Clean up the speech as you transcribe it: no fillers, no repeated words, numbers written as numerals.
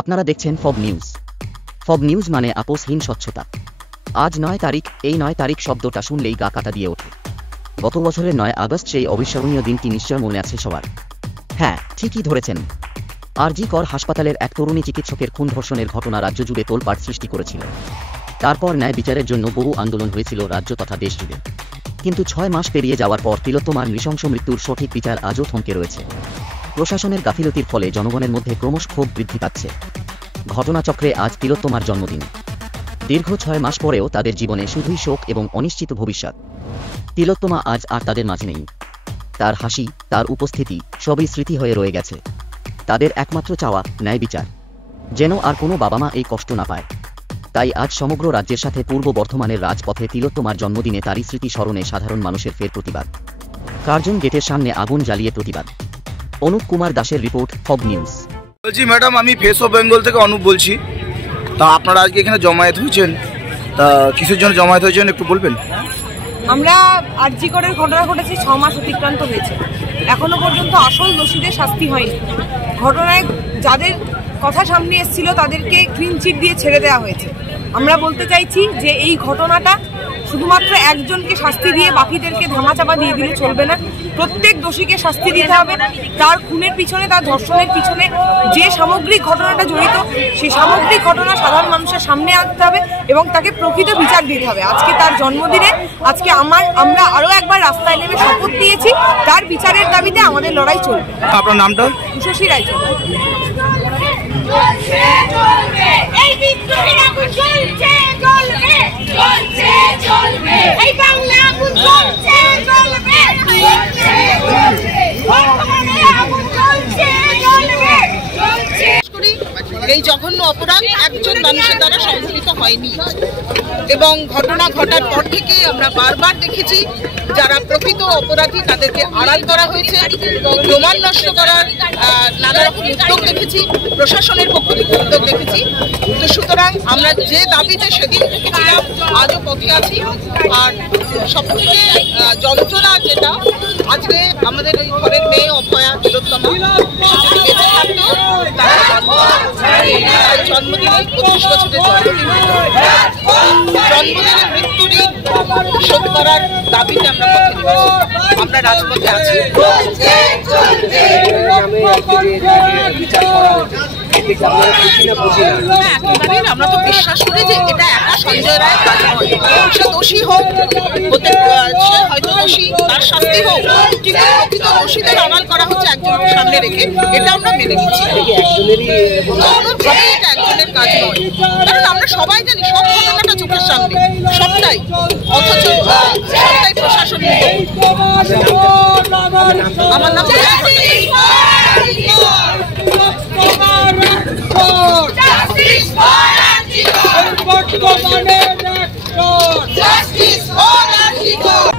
আপনারা দেখছেন ফব news. ফব news মানে আপোষহীন স্বচ্ছতা। আজ 9 তারিখ। এই 9 তারিখ শব্দটা শুনলেই গা কাটা দিয়ে ওঠে। গত বছরের 9 আগস্ট সেই অবিস্মরণীয় দিনটি নিশ্চয় মনে আছে সবার। হ্যাঁ, ঠিকই ধরেছেন। আরজি কর হাসপাতালের এক তরুণী চিকিৎসকের খুন ধর্ষণের ঘটনা রাজ্য জুড়ে তোলপাড় সৃষ্টি করেছিল। তারপর ন্যায় বিচারের জন্য বহু আন্দোলন হয়েছিল রাজ্য তথা দেশ জুড়ে। কিন্তু 6 মাস পেরিয়ে যাওয়ার পর তিলোত্তমার নৃশংস মৃত্যুর সঠিক বিচার আজও থমকে রয়েছে। প্রশাসনের গাফিলতির ফলে জনগণের মধ্যে ক্রমশ ক্ষোভ বৃদ্ধি পাচ্ছে। ঘটনাচক্রে আজ তিলোত্তমার জন্মদিন। দীর্ঘ 6 মাস পরেও তাদের জীবনে শুধুই শোক এবং অনিশ্চিত ভবিষ্যৎ। তিলোত্তমা আজ আর তাদের মাঝে নেই। তার হাসি, তার উপস্থিতি সবই স্মৃতি হয়ে রয়ে গেছে। তাদের একমাত্র চাওয়া ন্যায় বিচার, যেন আর কোনো বাবা মা এই কষ্ট না পায়। তাই আজ সমগ্র রাজ্যের সাথে পূর্ব বর্ধমানের রাজপথে তিলোত্তমার জন্মদিনে তারই স্মৃতি স্মরণে সাধারণ মানুষের ফের প্রতিবাদ। কার্জন গেটের সামনে আগুন জ্বালিয়ে প্রতিবাদ। অনুপ কুমার দাসের রিপোর্ট, ফব নিউজ। বলছি ম্যাডাম, আমি ফেস অফ বেঙ্গল থেকে অনুপ বলছি। তা আপনারা আজকে এখানে জমায়েত হয়েছেন, তা কিসের জন্য জমায়েত হয়েছেন একটু বলবেন? আমরা আরজি করের ঘটনা ঘটেছে, 6 মাস অতিক্রান্ত হয়েছে, এখনো পর্যন্ত আসল দোষীদের শাস্তি হয়নি। ঘটনায় যাদের কথা সামনে এসেছিল তাদেরকে ক্লিন চিট দিয়ে ছেড়ে দেওয়া হয়েছে। আমরা বলতে চাইছি যে এই ঘটনাটা শুধুমাত্র একজনকে শাস্তি দিয়ে বাকিদেরকে ধামাচাপা দিয়ে দিলে চলবে না। প্রত্যেক দোষীকে শাস্তি দিতে হবে। তার খুনের পিছনে, তার ধর্ষণের পিছনে যে সামগ্রিক ঘটনাটা জড়িত, সেই সামগ্রিক ঘটনা সাধারণ মানুষের সামনে আনতে হবে এবং তাকে প্রকৃত বিচার দিতে হবে। আজকে তার জন্মদিনে আজকে আমরা আরও একবার রাস্তায় নেমে শপথ নিয়েছি, তার বিচারের দাবিতে আমাদের লড়াই চলবে। আপনার নামটা? উষসী রায়চৌধুরী। এই জঘন্য অপরাধ একজন মানুষের দ্বারা সংঘটিত হয়নি এবং ঘটনা ঘটার পর থেকে আমরা বারবার দেখেছি যারা প্রকৃত অপরাধী তাদেরকে আড়াল করা হয়েছে, প্রমাণ নষ্ট করার নানা রকম উদ্যোগ দেখেছি, প্রশাসনের পক্ষ থেকে উদ্যোগ দেখেছি। তো সুতরাং আমরা যে দাবিতে সেদিন ছিলাম আজও পথে আছি। আর সবথেকে যন্ত্রণা যেটা, আজকে আমাদের ওই ঘরের মেয়ে অভয়া তিলোত্তমা বেঁচে থাকতো, জন্মদিনে 25 বছরের জন্মদিনের মৃত্যু ঋণ শোধ করার দাবিতে আমরা পথে নেমেছি। আমরা রাজপথে আছি। একেবারেই আমরা তো বিশ্বাস করি যে এটা একা সঞ্জয় রায়ের কাজ নয়। সে দোষী হোক, সে হয়তো দোষী, তার শাস্তি হোক, কিন্তু প্রকৃত দোষীদের আড়াল করা হচ্ছে একজনকে সামনে রেখে, এটা আমরা মেনে নিচ্ছি। এটা একজনের কাজ নয়, কারণ আমরা সবাই জানি সব ঘটনাটা চোখের সামনে, সবটাই, অথচ সবটাই প্রশাসন। আমার নাম Justice for Antigua!